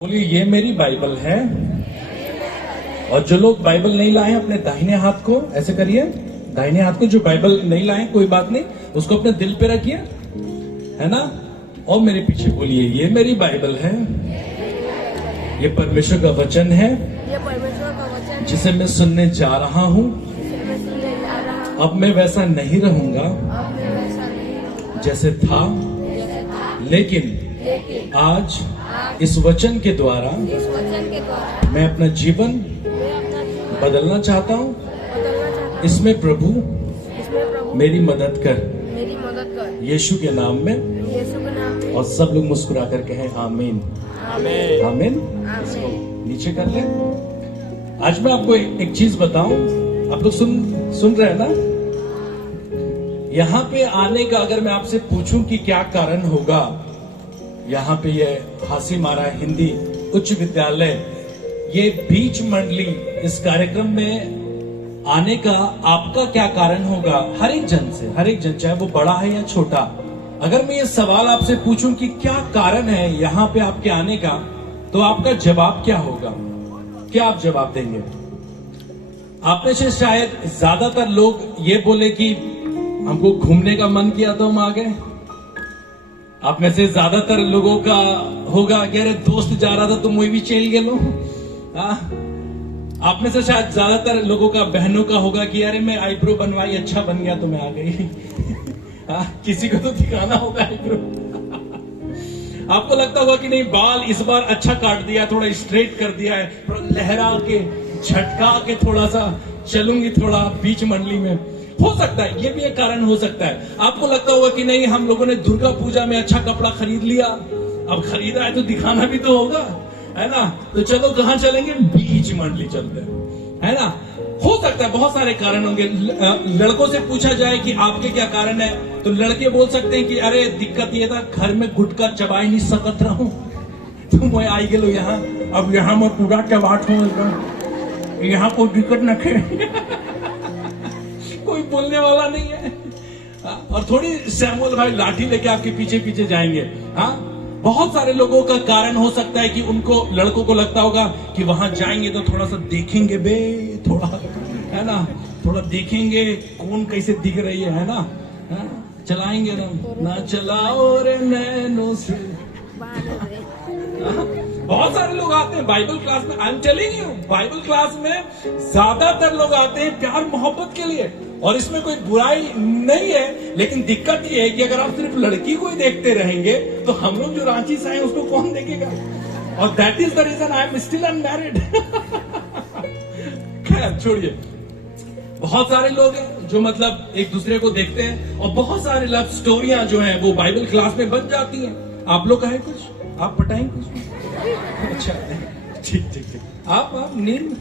बोलिए ये मेरी बाइबल है। और जो लोग बाइबल नहीं लाए अपने दाहिने हाथ को ऐसे करिए, दाहिने हाथ को जो बाइबल नहीं लाए कोई बात नहीं, उसको अपने दिल पे रखिए, है ना। और मेरे पीछे बोलिए ये मेरी बाइबल है, ये परमेश्वर का वचन है ये परमेश्वर का वचन है, जिसे मैं सुनने जा रहा हूँ। जिसे मैं सुनने जा रहा हूँ। अब मैं वैसा नहीं रहूंगा अब मैं वैसा नहीं रहूंगा जैसे था, जैसे था, लेकिन लेकिन आज इस वचन के द्वारा इस वचन के द्वारा मैं अपना जीवन मैं अपना जीवन बदलना चाहता हूँ। बदलना चाहता हूँ। इसमें प्रभु इसमें प्रभु मेरी मदद कर, मेरी मदद कर, यीशु के नाम में। यीशु के नाम में। और सब लोग मुस्कुरा कर कहें आमीन आमीन। आमीन। आमीन। नीचे कर ले। आज मैं आपको एक चीज बताऊं, आप लोग सुन रहे हैं ना। यहाँ पे आने का अगर मैं आपसे पूछूं कि क्या कारण होगा, यहाँ पे ये हासी मारा हिंदी उच्च विद्यालय, ये बीच मंडली, इस कार्यक्रम में आने का आपका क्या कारण होगा? हर एक जन से, हर एक जन, चाहे वो बड़ा है या छोटा, अगर मैं ये सवाल आपसे पूछूं कि क्या कारण है यहाँ पे आपके आने का, तो आपका जवाब क्या होगा? क्या आप जवाब देंगे? आप में से शायद ज्यादातर लोग ये बोले कि हमको घूमने का मन किया तो हम आ गए। आप में से ज्यादातर लोगों का होगा कि अरे दोस्त जा रहा था तो मुझे भी चल गए लो। आप में से शायद ज्यादातर लोगों का, बहनों का होगा कि अरे मैं आईब्रो बनवाई, अच्छा बन गया तो मैं आ गई। किसी को तो दिखाना होगा आईब्रो। आपको लगता होगा कि नहीं, बाल इस बार अच्छा काट दिया, थोड़ा स्ट्रेट कर दिया है, थोड़ा लहरा के झटका के थोड़ा सा चलूंगी थोड़ा बीच मंडली में। हो सकता है ये भी एक कारण हो सकता है। आपको लगता होगा कि नहीं, हम लोगों ने दुर्गा पूजा में अच्छा कपड़ा खरीद लिया, अब खरीदा है तो दिखाना भी तो होगा, है ना। तो चलो कहाँ चलेंगे? बीच मंडली चलते हैं, है ना। हो सकता है बहुत सारे कारण होंगे। लड़कों से पूछा जाए कि आपके क्या कारण है, तो लड़के बोल सकते हैं कि अरे दिक्कत ये था, घर में गुटका चबा ही नहीं सकत रहा हूं, तो मैं आई गेलो यहाँ, अब यहाँ मैं पूरा चबाट हूँ, यहाँ कोई दिक्कत न खे। कोई बोलने वाला नहीं है। और थोड़ी सैमुअल भाई लाठी लेके आपके पीछे पीछे जाएंगे। हाँ, बहुत सारे लोगों का कारण हो सकता है कि उनको, लड़कों को लगता होगा कि वहां जाएंगे तो थोड़ा सा देखेंगे बे, थोड़ा, है ना, थोड़ा देखेंगे कौन कैसे दिख रही है ना। हाँ, चलाएंगे ना चलाओ रे नैनो से। बहुत सारे लोग आते हैं बाइबल क्लास में। I am telling you, Bible class में ज्यादातर लोग आते हैं प्यार मोहब्बत के लिए, और इसमें कोई बुराई नहीं है। लेकिन दिक्कत ये है कि अगर आप सिर्फ लड़की को ही देखते रहेंगे तो हम लोग जो रांची से आए उसको कौन देखेगा? और that is the reason I am still unmarried. खैर छोड़िए। बहुत सारे लोग हैं जो मतलब एक दूसरे को देखते हैं, और बहुत सारे लव स्टोरियां जो हैं वो बाइबल क्लास में बन जाती हैं। आप लोग का है कुछ? आप पटाएं कुछ? अच्छा, ठीक ठीक ठीक। आप नींद,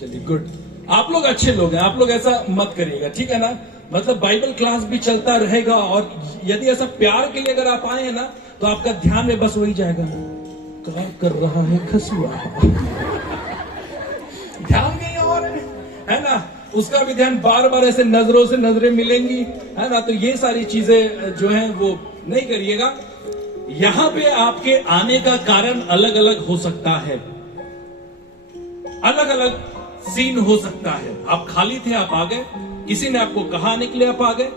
चलिए गुड। आप लोग अच्छे लोग हैं, आप लोग ऐसा मत करिएगा, ठीक है ना। मतलब बाइबल क्लास भी चलता रहेगा, और यदि ऐसा प्यार के लिए अगर आप आए हैं ना, तो आपका ध्यान में बस वही जाएगा, क्या कर रहा है खसुआ। ध्यान कहीं और है ना। उसका भी ध्यान बार बार ऐसे नजरों से नजरें मिलेंगी, है ना। तो ये सारी चीजें जो है वो नहीं करिएगा। यहाँ पे आपके आने का कारण अलग अलग हो सकता है, अलग अलग सीन हो सकता है। आप खाली थे, आप आ गए, किसी ने आपको कहा आने के लिए आप आ गए,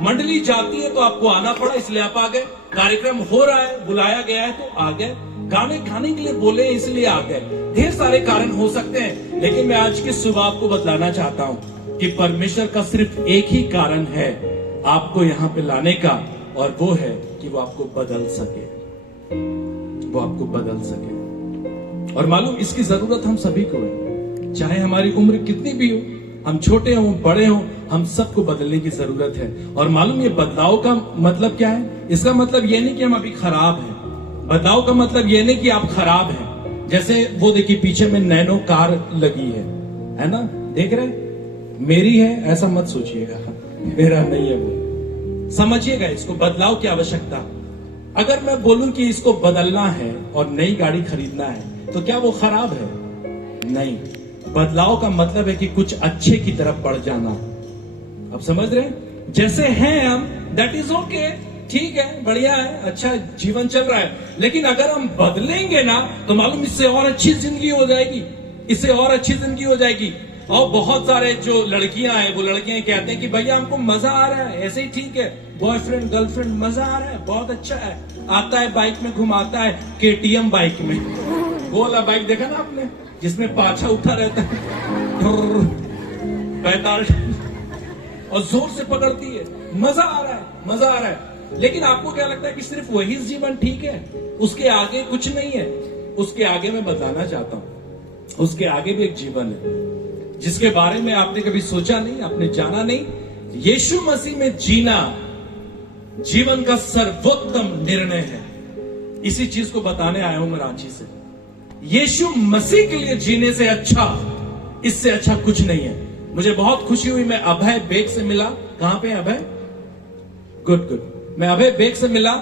मंडली जाती है तो आपको आना पड़ा इसलिए आप आ गए, कार्यक्रम हो रहा है बुलाया गया है तो आ गए, गाने गाने के लिए बोले इसलिए आ गए। ढेर सारे कारण हो सकते हैं, लेकिन मैं आज की सुबह आपको बतलाना चाहता हूं कि परमेश्वर का सिर्फ एक ही कारण है आपको यहाँ पे लाने का, और वो है कि वो आपको बदल सके, वो आपको बदल सके। और मालूम, इसकी जरूरत हम सभी को है, चाहे हमारी उम्र कितनी भी हो, हम छोटे हों बड़े हों, हम सबको बदलने की जरूरत है। और मालूम ये बदलाव का मतलब क्या है? इसका मतलब ये नहीं कि हम अभी खराब हैं। बदलाव का मतलब ये नहीं कि आप खराब हैं। जैसे वो देखिए पीछे में नैनो कार लगी है ना, देख रहे? मेरी है ऐसा मत सोचिएगा, मेरा नहीं है वो। समझिएगा इसको, बदलाव की आवश्यकता। अगर मैं बोलूं कि इसको बदलना है और नई गाड़ी खरीदना है, तो क्या वो खराब है? नहीं। बदलाव का मतलब है कि कुछ अच्छे की तरफ बढ़ जाना। अब समझ रहे हैं? जैसे हैं हम, दैट इज ओके। ठीक है, बढ़िया है, अच्छा जीवन चल रहा है। लेकिन अगर हम बदलेंगे ना तो मालूम इससे और अच्छी जिंदगी हो जाएगी, इससे और अच्छी जिंदगी हो जाएगी। और बहुत सारे जो लड़कियां हैं वो लड़कियां कहते हैं कि भैया हमको मजा आ रहा है, ऐसे ही ठीक है, बॉयफ्रेंड गर्लफ्रेंड मजा आ रहा है, बहुत अच्छा है, आता है बाइक में घुमाता है, केटीएम बाइक में, वो वाला बाइक देखा ना आपने जिसमें पाछा उठा रहता है, 45 और जोर से पकड़ती है, मजा आ रहा है, मजा आ रहा है। लेकिन आपको क्या लगता है कि सिर्फ वही जीवन ठीक है, उसके आगे कुछ नहीं है? उसके आगे मैं बताना चाहता हूं, उसके आगे भी एक जीवन है जिसके बारे में आपने कभी सोचा नहीं, आपने जाना नहीं। यीशु मसीह में जीना जीवन का सर्वोत्तम निर्णय है। इसी चीज को बताने आया हूं मैं रांची से। यीशु मसीह के लिए जीने से अच्छा, इससे अच्छा कुछ नहीं है। मुझे बहुत खुशी हुई, मैं अभय बेग से मिला। कहां पे अभय? Good good. मैं अभय बेग से मिला।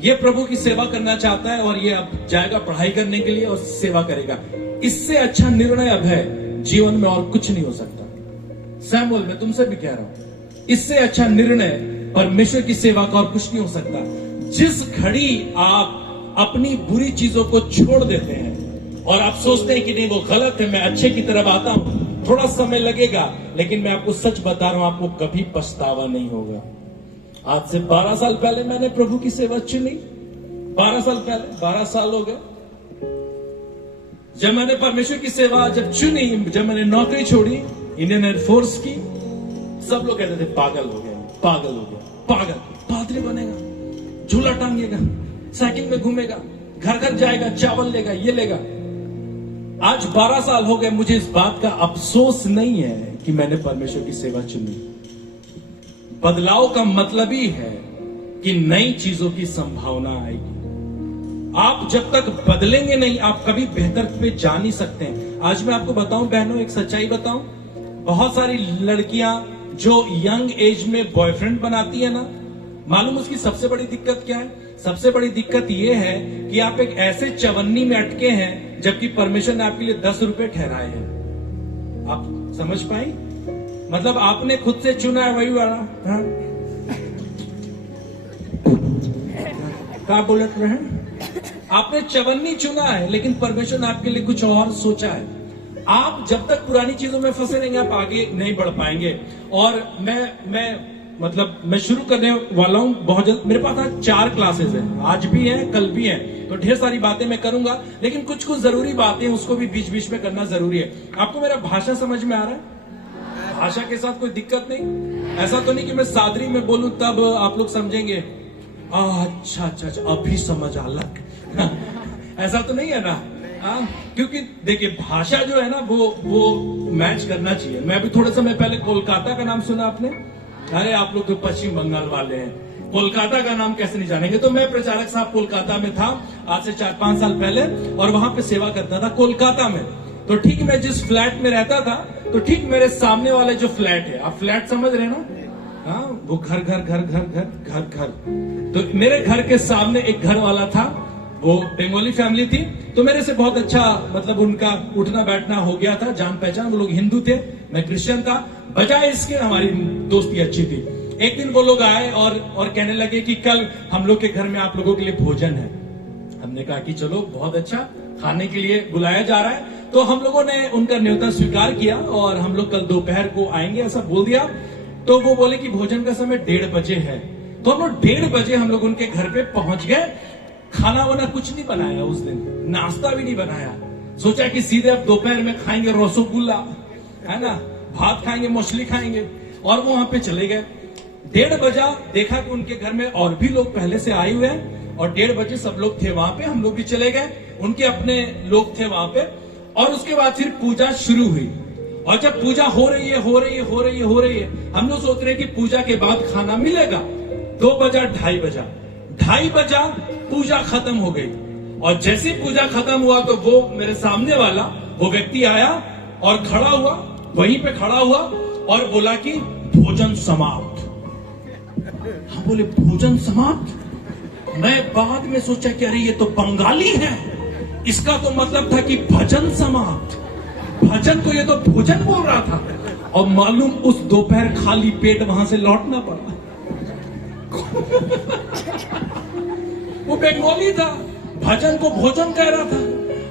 ये प्रभु की सेवा करना चाहता है और ये अब जाएगा पढ़ाई करने के लिए और सेवा करेगा। इससे अच्छा निर्णय अभय जीवन में और कुछ नहीं हो सकता। सैमुअल, मैं तुमसे भी कह रहा हूं, इससे अच्छा निर्णय परमेश्वर की सेवा का और कुछ नहीं हो सकता। जिस घड़ी आप अपनी बुरी चीजों को छोड़ देते हैं और आप सोचते हैं कि नहीं वो गलत है, मैं अच्छे की तरफ आता हूं, थोड़ा समय लगेगा, लेकिन मैं आपको सच बता रहा हूं, आपको कभी पछतावा नहीं होगा। आज से 12 साल पहले मैंने प्रभु की सेवा चुनी। 12 साल पहले, 12 साल हो गए जब मैंने परमेश्वर की सेवा जब चुनी, जब मैंने नौकरी छोड़ी इंडियन एयरफोर्स की। सब लोग कहते थे पागल हो गया, पागल हो गया, पागल, पादरी बनेगा, झूला टांगेगा, साइकिल में घूमेगा, घर घर जाएगा, चावल लेगा, ये लेगा। आज 12 साल हो गए, मुझे इस बात का अफसोस नहीं है कि मैंने परमेश्वर की सेवा चुनी। बदलाव का मतलब ही है कि नई चीजों की संभावना आएगी। आप जब तक बदलेंगे नहीं, आप कभी बेहतर पे जा नहीं सकते हैं। आज मैं आपको बताऊं बहनों, एक सच्चाई बताऊं, बहुत सारी लड़कियां जो यंग एज में बॉयफ्रेंड बनाती है ना, मालूम उसकी सबसे बड़ी दिक्कत क्या है? सबसे बड़ी दिक्कत यह है कि आप एक ऐसे चवन्नी में अटके हैं जबकि परमेश्वर ने आपके लिए 10 रुपए ठहराए हैं। आप समझ पाई? मतलब आपने खुद से चुना है वही वाला। हाँ? क्या बोल रहे हैं? आपने चवन्नी चुना है, लेकिन परमेश्वर ने आपके लिए कुछ और सोचा है। आप जब तक पुरानी चीजों में फंसे रहेंगे, आप आगे नहीं बढ़ पाएंगे। और मैं शुरू करने वाला हूं बहुत जल्द। मेरे पास आज 4 क्लासेस हैं, आज भी हैं, कल भी हैं, तो ढेर सारी बातें मैं करूंगा, लेकिन कुछ कुछ जरूरी बातें उसको भी बीच बीच में करना जरूरी है। आपको मेरा भाषा समझ में आ रहा है? भाषा के साथ कोई दिक्कत नहीं? ऐसा तो नहीं कि मैं सादरी में बोलूं तब आप लोग समझेंगे, अच्छा अच्छा अच्छा अभी समझ आ लग ऐसा तो नहीं है ना? क्योंकि देखिए भाषा जो है ना वो मैच करना चाहिए। मैं भी थोड़े समय पहले कोलकाता का नाम सुना आपने? अरे आप लोग तो पश्चिम बंगाल वाले हैं, कोलकाता का नाम कैसे नहीं जानेंगे? तो मैं प्रचारक साहब कोलकाता में था आज से 4-5 साल पहले, और वहां पे सेवा करता था कोलकाता में। तो ठीक मैं जिस फ्लैट में रहता था, तो ठीक मेरे सामने वाले जो फ्लैट है, आप फ्लैट समझ रहे ना? हाँ, वो घर घर घर घर घर घर घर। तो मेरे घर के सामने एक घर वाला था, वो बंगाली फैमिली थी, तो मेरे से बहुत अच्छा मतलब उनका उठना बैठना हो गया था, जान पहचान। वो लोग हिंदू थे, मैं क्रिश्चियन था। बजाय इसके हमारी दोस्ती अच्छी थी। एक दिन वो लोग आए और कहने लगे कि कल हम लोग के घर में आप लोगों के लिए भोजन है। हमने कहा कि चलो बहुत अच्छा, खाने के लिए बुलाया जा रहा है। तो हम लोगों ने उनका न्योता स्वीकार किया और हम लोग कल दोपहर को आएंगे ऐसा बोल दिया। तो वो बोले कि भोजन का समय 1:30 बजे है। तो हम लोग 1:30 बजे हम लोग उनके घर पे पहुंच गए। खाना वाना कुछ नहीं बनाया उस दिन, नाश्ता भी नहीं बनाया। सोचा कि सीधे अब दोपहर में खाएंगे रसगुल्ला, है ना, भात खाएंगे, मछली खाएंगे, और वो वहां पे चले गए। 1:30 बजा, देखा कि उनके घर में और भी लोग पहले से आए हुए हैं, और 1:30 बजे सब लोग थे वहां पे, हम लोग भी चले गए, उनके अपने लोग थे वहां पे। और उसके बाद फिर पूजा शुरू हुई। और जब पूजा हो रही है, हम लोग सोच रहे हैं कि पूजा के बाद खाना मिलेगा। 2 बजा, 2:30 बजा, पूजा खत्म हो गई। और जैसे पूजा खत्म हुआ तो वो मेरे सामने वाला वो व्यक्ति आया और खड़ा हुआ, वहीं पे खड़ा हुआ और बोला कि भोजन समाप्त। हम बोले भोजन समाप्त? मैं बाद में सोचा कि अरे ये तो बंगाली है, इसका तो मतलब था कि भजन समाप्त। भजन को ये तो भोजन बोल रहा था। और मालूम उस दोपहर खाली पेट वहां से लौटना पड़ा। वो बंगाली था, भजन को भोजन कह रहा था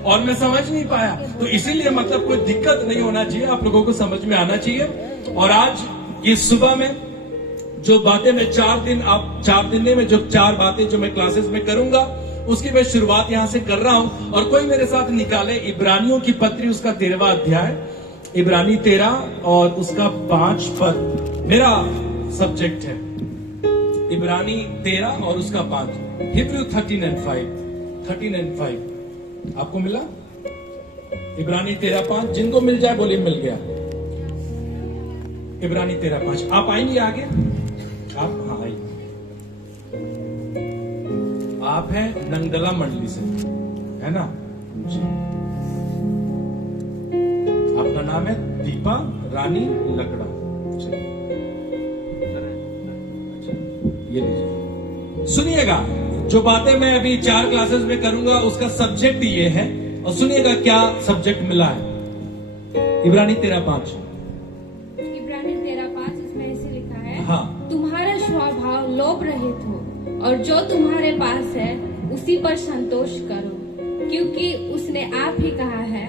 और मैं समझ नहीं पाया। तो इसीलिए मतलब कोई दिक्कत नहीं होना चाहिए, आप लोगों को समझ में आना चाहिए। और आज इस सुबह में जो बातें मैं 4 दिन में जो 4 बातें जो मैं क्लासेस में करूंगा, उसकी मैं शुरुआत यहां से कर रहा हूं। और कोई मेरे साथ निकाले इब्रानियों की पत्री, उसका 13वां अध्याय, इब्रानी 13 और उसका 5 पद मेरा सब्जेक्ट है। इब्रानी 13 और उसका 5, हिब्रू 13 and 5 आपको मिला? इब्रानी 13:5, जिनको मिल जाए बोलिए मिल गया। इब्रानी 13:5 आप आएंगे आगे? आप हाँ आइए। आप हैं नंगदला मंडली से, है ना? जी। आपका नाम है दीपा रानी लकड़ा। ये लीजिए, सुनिएगा। जो बातें मैं अभी 4 क्लासेस में करूंगा उसका सब्जेक्ट ये है, और सुनिएगा क्या सब्जेक्ट मिला है। इब्रानी 13:5 इसमें ऐसे लिखा है, हाँ, तुम्हारा स्वभाव लोभ रहित हो और जो तुम्हारे पास है उसी पर संतोष करो, क्योंकि उसने आप ही कहा है,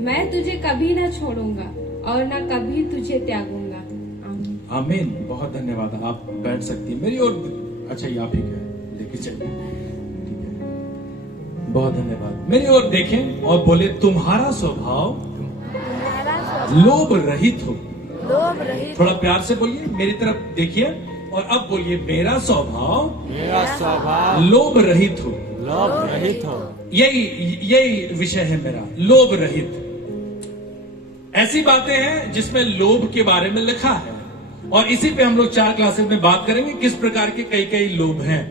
मैं तुझे कभी न छोड़ूंगा और न कभी तुझे त्यागूंगा। आमीन। आमीन। बहुत धन्यवाद, आप बैठ सकती हैं मेरी ओर। अच्छा ये आप ही क्या लेके चलिए, ठीक है। बहुत धन्यवाद। मेरी ओर देखें और बोले, तुम्हारा स्वभाव लोभ रहित हो। लोभ रहित। थोड़ा प्यार से बोलिए, मेरी तरफ देखिए और अब बोलिए, मेरा स्वभाव लोभ रहित हो। लोभ रहित हो। यही विषय है मेरा, लोभ रहित। ऐसी बातें हैं जिसमें लोभ के बारे में लिखा है, और इसी पे हम लोग 4 क्लासेस में बात करेंगे, किस प्रकार के कई लोभ हैं।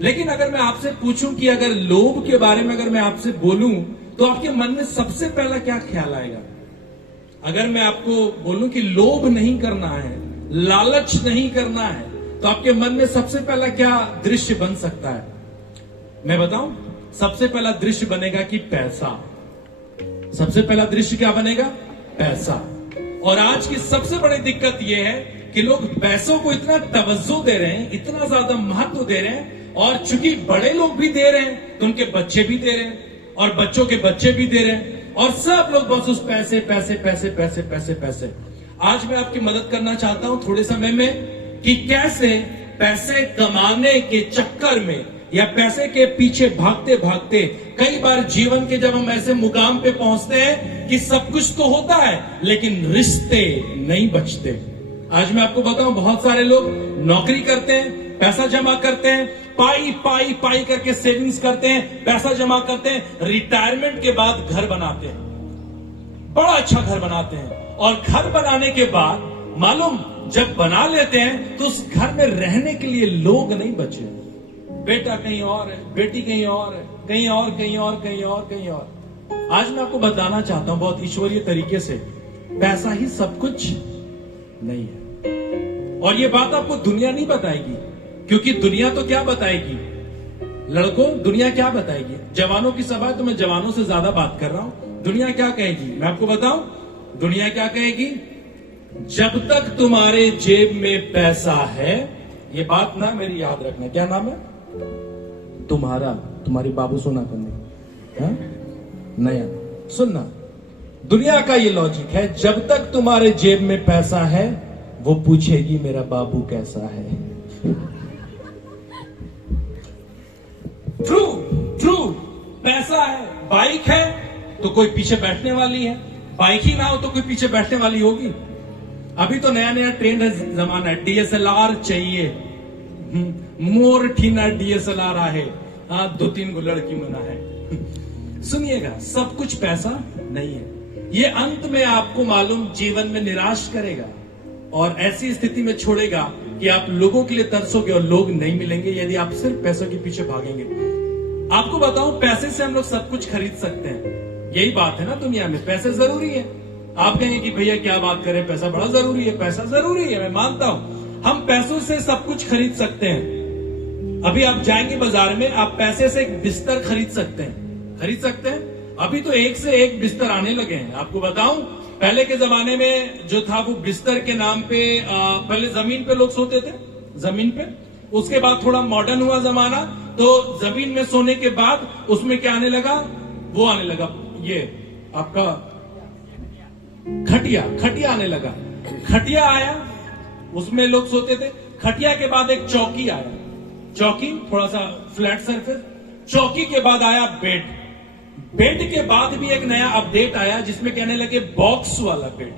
लेकिन अगर मैं आपसे पूछूं कि अगर लोभ के बारे में अगर मैं आपसे बोलूं, तो आपके मन में सबसे पहला क्या ख्याल आएगा? अगर मैं आपको बोलूं कि लोभ नहीं करना है, लालच नहीं करना है, तो आपके मन में सबसे पहला क्या दृश्य बन सकता है? मैं बताऊं, सबसे पहला दृश्य बनेगा कि पैसा। सबसे पहला दृश्य क्या बनेगा? पैसा। और आज की सबसे बड़ी दिक्कत यह है कि लोग पैसों को इतना तवज्जो दे रहे हैं, इतना ज्यादा महत्व दे रहे हैं, और चूंकि बड़े लोग भी दे रहे हैं तो उनके बच्चे भी दे रहे हैं, और बच्चों के बच्चे भी दे रहे हैं, और सब लोग बस उस पैसे पैसे पैसे पैसे पैसे पैसे। आज मैं आपकी मदद करना चाहता हूं थोड़े समय में कि कैसे पैसे कमाने के चक्कर में या पैसे के पीछे भागते भागते कई बार जीवन के जब हम ऐसे मुकाम पे पहुंचते हैं कि सब कुछ तो होता है लेकिन रिश्ते नहीं बचते। आज मैं आपको बताऊं, बहुत सारे लोग नौकरी करते हैं, पैसा जमा करते हैं, पाई पाई पाई करके सेविंग्स करते हैं, पैसा जमा करते हैं, रिटायरमेंट के बाद घर बनाते हैं, बड़ा अच्छा घर बनाते हैं, और घर बनाने के बाद मालूम जब बना लेते हैं तो उस घर में रहने के लिए लोग नहीं बचे। बेटा कहीं और है, बेटी कहीं और है, कहीं और कहीं और कहीं और कहीं और। आज मैं आपको बताना चाहता हूं बहुत ईश्वरीय तरीके से, पैसा ही सब कुछ नहीं है। और ये बात आपको दुनिया नहीं बताएगी, क्योंकि दुनिया तो क्या बताएगी लड़कों, दुनिया क्या बताएगी? जवानों की सभा है तो मैं जवानों से ज्यादा बात कर रहा हूं। दुनिया क्या कहेगी मैं आपको बताऊं, दुनिया क्या कहेगी? जब तक तुम्हारे जेब में पैसा है, ये बात ना मेरी याद रखना, क्या नाम है तुम्हारा? तुम्हारी बाबू सोना करने नया सुनना, दुनिया का ये लॉजिक है, जब तक तुम्हारे जेब में पैसा है वो पूछेगी मेरा बाबू कैसा है। True true. पैसा है, बाइक है तो कोई पीछे बैठने वाली है, बाइक ही ना हो तो कोई पीछे बैठने वाली होगी। अभी तो नया नया ट्रेंड है, जमाना है, डीएसएलआर चाहिए, मोर ठीना डीएसएलआर आहे, 2-3 गो लड़की मना है। सुनिएगा, सब कुछ पैसा नहीं है, ये अंत में आपको मालूम जीवन में निराश करेगा और ऐसी स्थिति में छोड़ेगा कि आप लोगों के लिए तरसोगे और लोग नहीं मिलेंगे यदि आप सिर्फ पैसों के पीछे भागेंगे। आपको बताऊं, पैसे से हम लोग सब कुछ खरीद सकते हैं, यही बात है ना दुनिया में, पैसे जरूरी है। आप कहेंगे कि भैया क्या बात करें, पैसा बड़ा जरूरी है। पैसा जरूरी है, मैं मानता हूं, हम पैसों से सब कुछ खरीद सकते हैं। अभी आप जाएंगे बाजार में, आप पैसे से एक बिस्तर खरीद सकते हैं, खरीद सकते हैं। अभी तो एक से एक बिस्तर आने लगे हैं। आपको बताऊं, पहले के जमाने में जो था वो बिस्तर के नाम पे पहले जमीन पे लोग सोते थे, जमीन पे। उसके बाद थोड़ा मॉडर्न हुआ जमाना तो जमीन में सोने के बाद उसमें क्या आने लगा, वो आने लगा, ये आपका खटिया आने लगा। खटिया आया, उसमें लोग सोते थे। खटिया के बाद एक चौकी आया, चौकी थोड़ा सा फ्लैट सरफेस। चौकी के बाद आया बेड। बेड के बाद भी एक नया अपडेट आया जिसमें कहने लगे बॉक्स वाला बेड,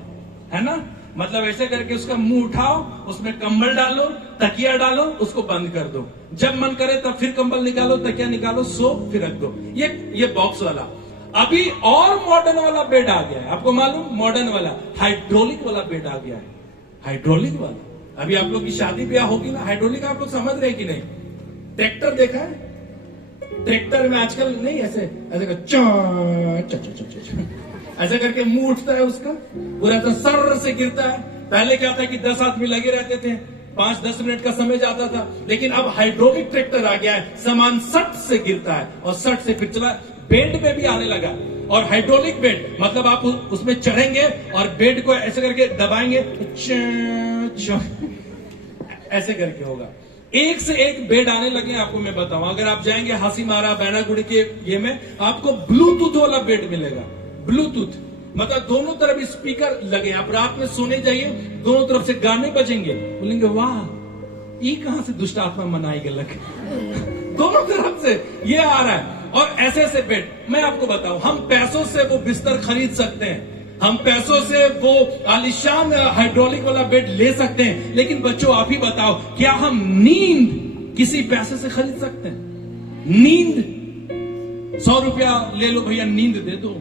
है ना। मतलब ऐसे करके उसका मुंह उठाओ, उसमें कंबल डालो, तकिया डालो, उसको बंद कर दो। जब मन करे तब फिर कंबल निकालो, तकिया निकालो, सो फिर रख दो। ये बॉक्स वाला। अभी और मॉडर्न वाला बेड आ गया है, आपको मालूम, मॉडर्न वाला हाइड्रोलिक वाला बेड आ गया है। हाइड्रोलिक वाला, अभी आप लोग की शादी ब्याह होगी ना, हाइड्रोलिक आप लोग समझ रहे हैं कि नहीं। ट्रैक्टर देखा है, ट्रैक्टर में आजकल नहीं ऐसे ऐसे करके मुंह उठता है उसका, पूरा तो सर से गिरता है। पहले क्या था कि 10 आदमी लगे रहते थे, 5-10 मिनट का समय जाता था। लेकिन अब हाइड्रोलिक ट्रैक्टर आ गया है, सामान सट से गिरता है और सट से फिर चला। बेड में भी आने लगा, और हाइड्रोलिक बेड मतलब आप उसमें चढ़ेंगे और बेड को ऐसे करके दबाएंगे, ऐसे करके होगा। एक से एक बेड आने लगे। आपको मैं बताऊं, अगर आप जाएंगे हासीमारा बैनागुड़ी के ये में, आपको ब्लूटूथ वाला बेड मिलेगा। ब्लूटूथ मतलब दोनों तरफ स्पीकर लगे, आप रात में सोने जाइए, दोनों तरफ से गाने बजेंगे, बोलेंगे वाह ये कहां से दुष्ट आत्मा मनाई गलक। दोनों तरफ से ये आ रहा है। और ऐसे ऐसे बेड, मैं आपको बताऊं, हम पैसों से वो बिस्तर खरीद सकते हैं, हम पैसों से वो आलिशान हाइड्रोलिक वाला बेड ले सकते हैं, लेकिन बच्चों आप ही बताओ, क्या हम नींद किसी पैसे से खरीद सकते हैं? नींद 100 रुपया ले लो भैया, नींद दे दो।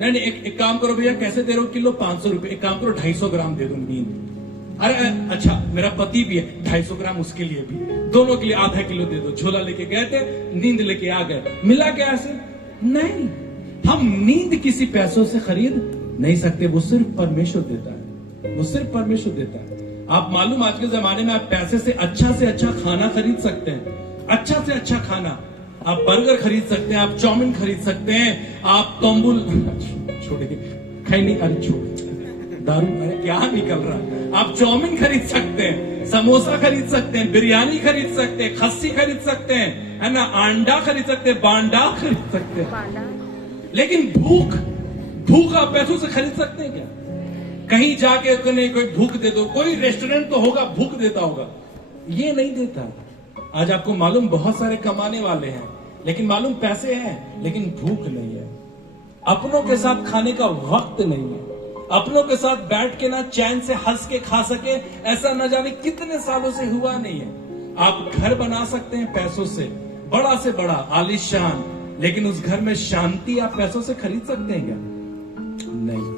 नहीं, एक काम करो भैया, कैसे दे रहे हो किलो? 500 रुपए। एक काम करो 250 ग्राम दे दो नींद। अरे अच्छा, मेरा पति भी है, 250 ग्राम उसके लिए भी, दोनों के लिए आधा किलो दे दो। झोला लेके गए थे, नींद लेके आ गए, मिला क्या ऐसे? नहीं, हम नींद किसी पैसों से खरीद नहीं सकते, वो सिर्फ परमेश्वर देता है, वो सिर्फ परमेश्वर देता है। आप मालूम, आज के जमाने में आप पैसे से अच्छा खाना खरीद सकते हैं, अच्छा से अच्छा खाना। आप बर्गर खरीद सकते हैं, आप चाउमीन खरीद सकते हैं, आप तंबुल छोड़िए, खैनी, अरे छोड़ दारू, अरे क्या निकल रहा है। आप चाउमीन खरीद सकते हैं, समोसा खरीद सकते हैं, बिरयानी खरीद सकते हैं, खस्सी खरीद सकते हैं, है ना, अंडा खरीद सकते हैं, बांडा खरीद सकते हैं। लेकिन भूख आप पैसों से खरीद सकते हैं क्या? कहीं जाके कोई भूख दे दो, कोई रेस्टोरेंट तो होगा भूख देता होगा, ये नहीं देता। आज आपको मालूम, बहुत सारे कमाने वाले हैं, लेकिन मालूम पैसे हैं, लेकिन भूख नहीं है। अपनों के साथ खाने का वक्त नहीं है, अपनों के साथ बैठ के ना चैन से हंस के खा सके, ऐसा न जाने कितने सालों से हुआ नहीं है। आप घर बना सकते हैं पैसों से बड़ा आलीशान, लेकिन उस घर में शांति आप पैसों से खरीद सकते हैं क्या? नहीं।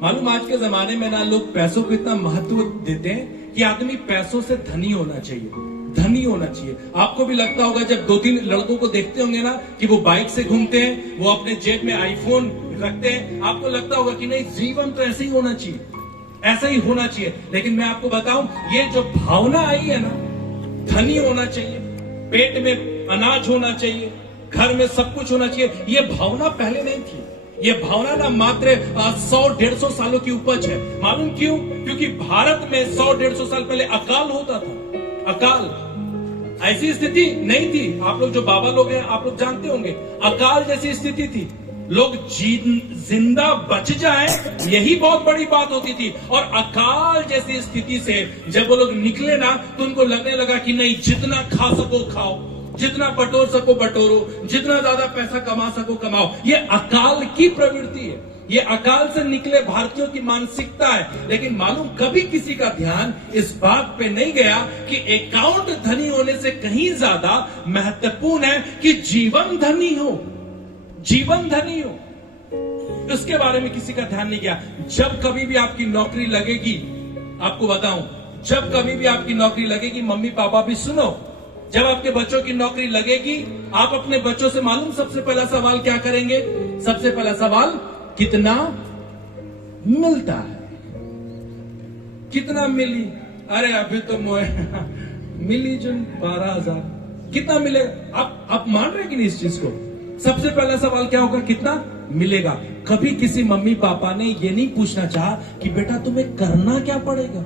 मालूम, आज के जमाने में ना लोग पैसों को इतना महत्व देते हैं कि आदमी पैसों से धनी होना चाहिए, धनी होना चाहिए। आपको भी लगता होगा, जब 2-3 लड़कों को देखते होंगे ना कि वो बाइक से घूमते हैं, वो अपने जेब में आईफोन रखते हैं, आपको लगता होगा कि नहीं, जीवन तो ऐसे ही होना चाहिए, ऐसा ही होना चाहिए। लेकिन मैं आपको बताऊं, ये जो भावना आई है ना, धनी होना चाहिए, पेट में अनाज होना चाहिए, घर में सब कुछ होना चाहिए, ये भावना पहले नहीं थी। ये भावना ना मात्र 100-150 सालों की उपज है। मालूम क्यों? क्योंकि भारत में 100-150 साल पहले अकाल होता था। अकाल, ऐसी स्थिति नहीं थी। आप लोग जो बाबा लोग हैं, आप लोग जानते होंगे, अकाल जैसी स्थिति थी। लोग जिंदा बच जाए, यही बहुत बड़ी बात होती थी। और अकाल जैसी स्थिति से जब वो लोग निकले ना, तो उनको लगने लगा कि नहीं, जितना खा सको खाओ, जितना बटोर सको बटोरो, जितना ज्यादा पैसा कमा सको कमाओ। ये अकाल की प्रवृत्ति है, ये अकाल से निकले भारतीयों की मानसिकता है। लेकिन मालूम, कभी किसी का ध्यान इस बात पे नहीं गया कि अकाउंट धनी होने से कहीं ज्यादा महत्वपूर्ण है कि जीवन धनी हो, जीवन धनी हो। इसके बारे में किसी का ध्यान नहीं गया। जब कभी भी आपकी नौकरी लगेगी, आपको बताऊं, जब कभी भी आपकी नौकरी लगेगी, मम्मी पापा भी सुनो, जब आपके बच्चों की नौकरी लगेगी, आप अपने बच्चों से मालूम सबसे पहला सवाल क्या करेंगे? सबसे पहला सवाल, कितना मिलता है? कितना मिली? अरे अभी तो मिली जो 12,000, कितना मिलेगा? आप मान रहे कि नहीं इस चीज को? सबसे पहला सवाल क्या होगा? कितना मिलेगा। कभी किसी मम्मी पापा ने ये नहीं पूछना चाहा कि बेटा तुम्हें करना क्या पड़ेगा,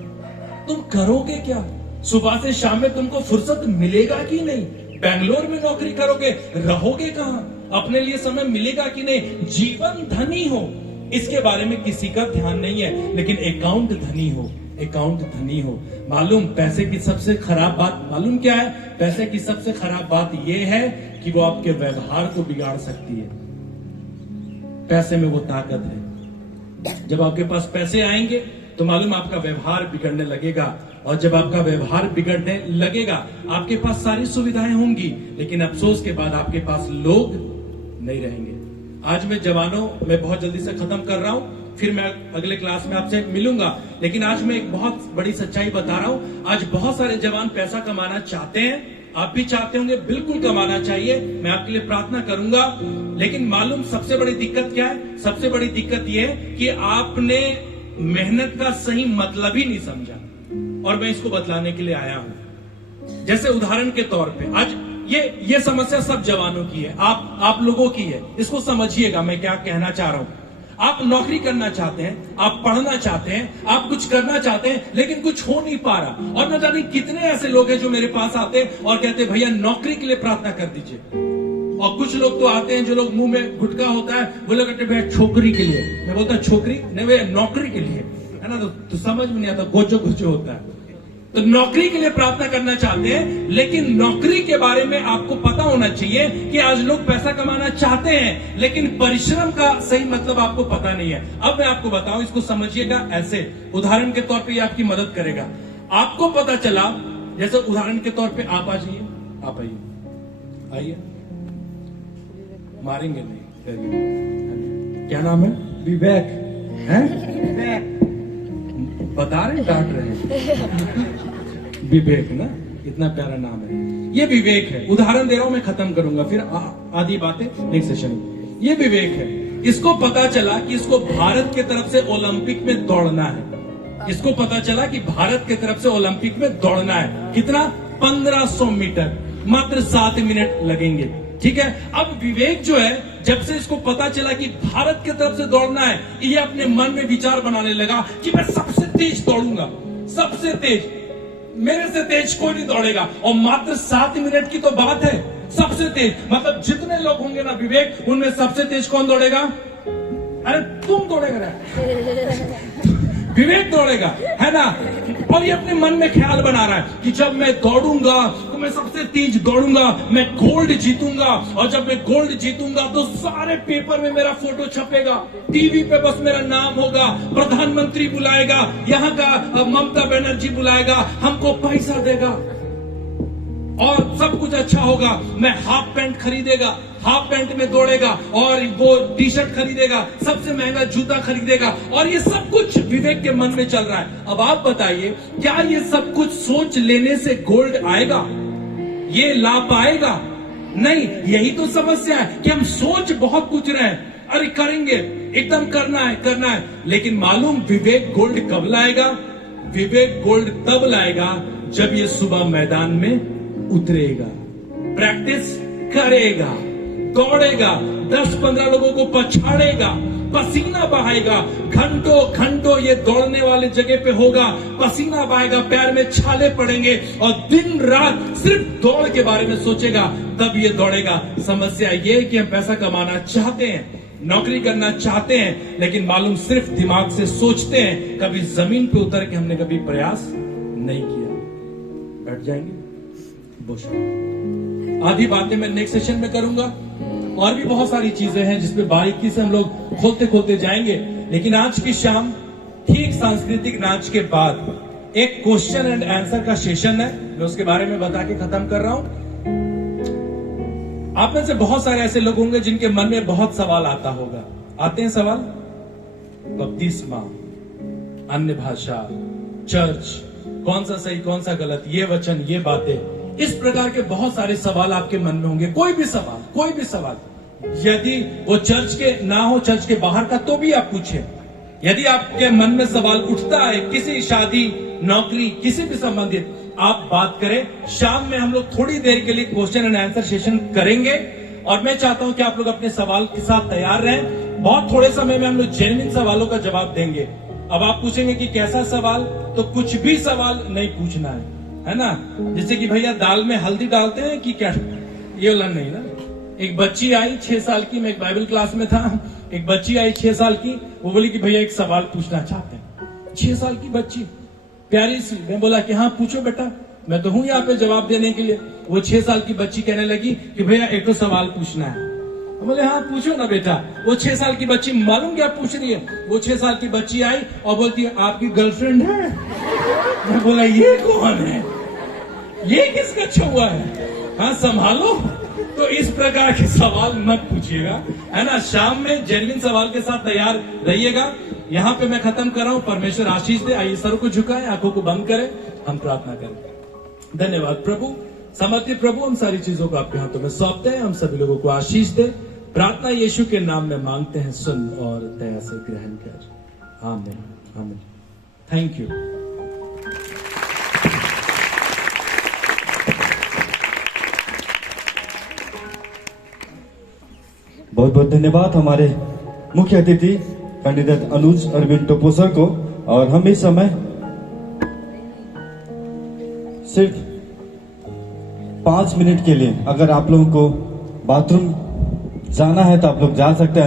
तुम करोगे क्या, सुबह से शाम में तुमको फुर्सत मिलेगा कि नहीं, बेंगलोर में नौकरी करोगे, रहोगे कहां, अपने लिए समय मिलेगा कि नहीं, जीवन धनी हो इसके बारे में किसी का ध्यान नहीं है, लेकिन अकाउंट धनी हो, अकाउंट धनी हो। मालूम पैसे की सबसे खराब बात मालूम क्या है? पैसे की सबसे खराब बात यह है कि वो आपके व्यवहार को बिगाड़ सकती है। पैसे में वो ताकत है। जब आपके पास पैसे आएंगे तो मालूम आपका व्यवहार बिगड़ने लगेगा, और जब आपका व्यवहार बिगड़ने लगेगा आपके पास सारी सुविधाएं होंगी, लेकिन अफसोस के बाद आपके पास लोग नहीं रहेंगे। आज मैं जवानों मैं बहुत जल्दी से खत्म कर रहा हूं, फिर मैं अगले क्लास में आपसे मिलूंगा, लेकिन आज मैं एक बहुत बड़ी सच्चाई बता रहा हूं। आज बहुत सारे जवान पैसा कमाना चाहते हैं, आप भी चाहते होंगे, बिल्कुल कमाना चाहिए, मैं आपके लिए प्रार्थना करूंगा, लेकिन मालूम सबसे बड़ी दिक्कत क्या है? सबसे बड़ी दिक्कत यह है कि आपने मेहनत का सही मतलब ही नहीं समझा, और मैं इसको बतलाने के लिए आया हूं। जैसे उदाहरण के तौर पे आज ये समस्या सब जवानों की है, आप लोगों की है। इसको समझिएगा मैं क्या कहना चाह रहा हूं। आप नौकरी करना चाहते हैं, आप पढ़ना चाहते हैं, आप कुछ करना चाहते हैं, लेकिन कुछ हो नहीं पा रहा, और न जाने कितने ऐसे लोग हैं जो मेरे पास आते हैं और कहते हैं भैया नौकरी के लिए प्रार्थना कर दीजिए। और कुछ लोग तो आते हैं जो लोग मुंह में गुटखा होता है, वो लोग कहते हैं भैया छोकरी के लिए। मैं बोलता छोकरी नहीं भैया, नौकरी के लिए, है ना? तो समझ में नहीं आता, गोचो गोचो होता है। तो नौकरी के लिए प्रार्थना करना चाहते हैं, लेकिन नौकरी के बारे में आपको पता होना चाहिए कि आज लोग पैसा कमाना चाहते हैं, लेकिन परिश्रम का सही मतलब आपको पता नहीं है। अब मैं आपको बताऊं, इसको समझिएगा ऐसे, उदाहरण के तौर पे ये आपकी मदद करेगा। आपको पता चला, जैसे उदाहरण के तौर पे आप आ जाइए, आप आइए, आइए, मारेंगे नहीं। क्या नाम है? विवेक है? विवेक बता रहे, डांट रहे हैं। विवेक ना, इतना प्यारा नाम है। ये विवेक है, उदाहरण दे रहा हूं, मैं खत्म करूंगा, फिर आधी बातें नेक्स्ट सेशन में। ये विवेक है, इसको पता चला कि इसको भारत के तरफ से ओलंपिक में दौड़ना है। इसको पता चला कि भारत के तरफ से ओलंपिक में दौड़ना है। कितना? 1500 मीटर, मात्र 7 मिनट लगेंगे। ठीक है। अब विवेक जो है, जब से इसको पता चला कि भारत की तरफ से दौड़ना है, ये अपने मन में विचार बनाने लगा कि मैं सबसे तेज दौड़ूंगा, सबसे तेज, मेरे से तेज कोई नहीं दौड़ेगा। और मात्र 7 मिनट की तो बात है, सबसे तेज मतलब जितने लोग होंगे ना विवेक, उनमें सबसे तेज कौन दौड़ेगा? अरे तुम दौड़ेगा, विवेक दौड़ेगा, है ना? और ये अपने मन में ख्याल बना रहा है कि जब मैं दौड़ूंगा तो मैं सबसे तेज दौड़ूंगा, मैं गोल्ड जीतूंगा, और जब मैं गोल्ड जीतूंगा तो सारे पेपर में मेरा फोटो छपेगा, टीवी पे बस मेरा नाम होगा, प्रधानमंत्री बुलाएगा, यहाँ का ममता बनर्जी बुलाएगा, हमको पैसा देगा और सब कुछ अच्छा होगा। मैं हाफ पैंट खरीदेगा, हाफ पैंट में दौड़ेगा, और वो टी शर्ट खरीदेगा, सबसे महंगा जूता खरीदेगा, और ये सब कुछ विवेक के मन में चल रहा है। अब आप बताइए, क्या ये सब कुछ सोच लेने से गोल्ड आएगा? ये ला पाएगा? नहीं। यही तो समस्या है कि हम सोच बहुत कुछ रहे हैं, अरे करेंगे, एकदम करना है, लेकिन मालूम विवेक गोल्ड कब लाएगा? विवेक गोल्ड तब लाएगा जब ये सुबह मैदान में उतरेगा, प्रैक्टिस करेगा, दौड़ेगा, 10-15 लोगों को पछाड़ेगा, पसीना बहाएगा, घंटों ये दौड़ने वाले जगह पे होगा, पसीना बहाएगा, पैर में छाले पड़ेंगे, और दिन रात सिर्फ दौड़ के बारे में सोचेगा, तब ये दौड़ेगा। समस्या ये है कि हम पैसा कमाना चाहते हैं, नौकरी करना चाहते हैं, लेकिन मालूम सिर्फ दिमाग से सोचते हैं, कभी जमीन पे उतर के हमने कभी प्रयास नहीं किया। बैठ जाएंगे, आधी बातें मैं नेक्स्ट सेशन में करूंगा, और भी बहुत सारी चीजें हैं जिसपे बारीकी से हम लोग खोलते जाएंगे, लेकिन आज की शाम ठीक सांस्कृतिक नाच के बाद एक क्वेश्चन एंड आंसर का सेशन है, मैं उसके बारे में बता के खत्म कर रहा हूं। आप में से बहुत सारे ऐसे लोग होंगे जिनके मन में बहुत सवाल आता होगा। आते हैं सवाल? बपतिस्मा, अन्य भाषा, चर्च, कौन सा सही कौन सा गलत, ये वचन, ये बातें, इस प्रकार के बहुत सारे सवाल आपके मन में होंगे। कोई भी सवाल, यदि वो चर्च के ना हो, चर्च के बाहर का, तो भी आप पूछें। यदि आपके मन में सवाल उठता है किसी शादी, नौकरी, किसी भी संबंधित, आप बात करें। शाम में हम लोग थोड़ी देर के लिए क्वेश्चन एंड आंसर सेशन करेंगे, और मैं चाहता हूं कि आप लोग अपने सवाल के साथ तैयार रहें। बहुत थोड़े समय में हम लोग जेन्युइन सवालों का जवाब देंगे। अब आप पूछेंगे कि कैसा सवाल, तो कुछ भी सवाल नहीं पूछना है, है ना। जैसे कि भैया दाल में हल्दी डालते हैं कि क्या, ये वाला नहीं ना। एक बच्ची आई 6 साल की, मैं एक बाइबल क्लास में था, एक बच्ची आई 6 साल की, वो बोली कि भैया एक सवाल पूछना चाहते हैं। 6 साल की बच्ची, प्यारी सी। मैं बोला कि हाँ पूछो बेटा, मैं तो हूं यहाँ पे जवाब देने के लिए। वो 6 साल की बच्ची कहने लगी कि भैया एक तो सवाल पूछना है। बोले हाँ पूछो ना बेटा। वो 6 साल की बच्ची मालूम क्या पूछ रही है? वो 6 साल की बच्ची आई और बोलती है आपकी गर्लफ्रेंड है। मैं बोला ये कौन है, ये किसका छुआ है, हाँ संभालो। तो इस प्रकार के सवाल मत पूछिएगा, है ना। शाम में जेन्युइन सवाल के साथ तैयार रहिएगा। यहाँ पे मैं खत्म कर रहा हूँ। परमेश्वर आशीष दे। आइए सर को झुकाएं, आंखों को बंद करें, हम प्रार्थना करें। धन्यवाद प्रभु, समर्पित प्रभु, हम सारी चीजों को आपके हाथों में सौंपते हैं। हम सभी लोगों को आशीष दे। प्रार्थना यीशु के नाम में मांगते हैं, सुन और दया से ग्रहण कर। आमीन, आमीन। Thank you. बहुत बहुत धन्यवाद हमारे मुख्य अतिथि पंडित अनुज अरविंद टोपो सर को। और हम इस समय सिर्फ 5 मिनट के लिए, अगर आप लोगों को बाथरूम जाना है तो आप लोग जा सकते हैं।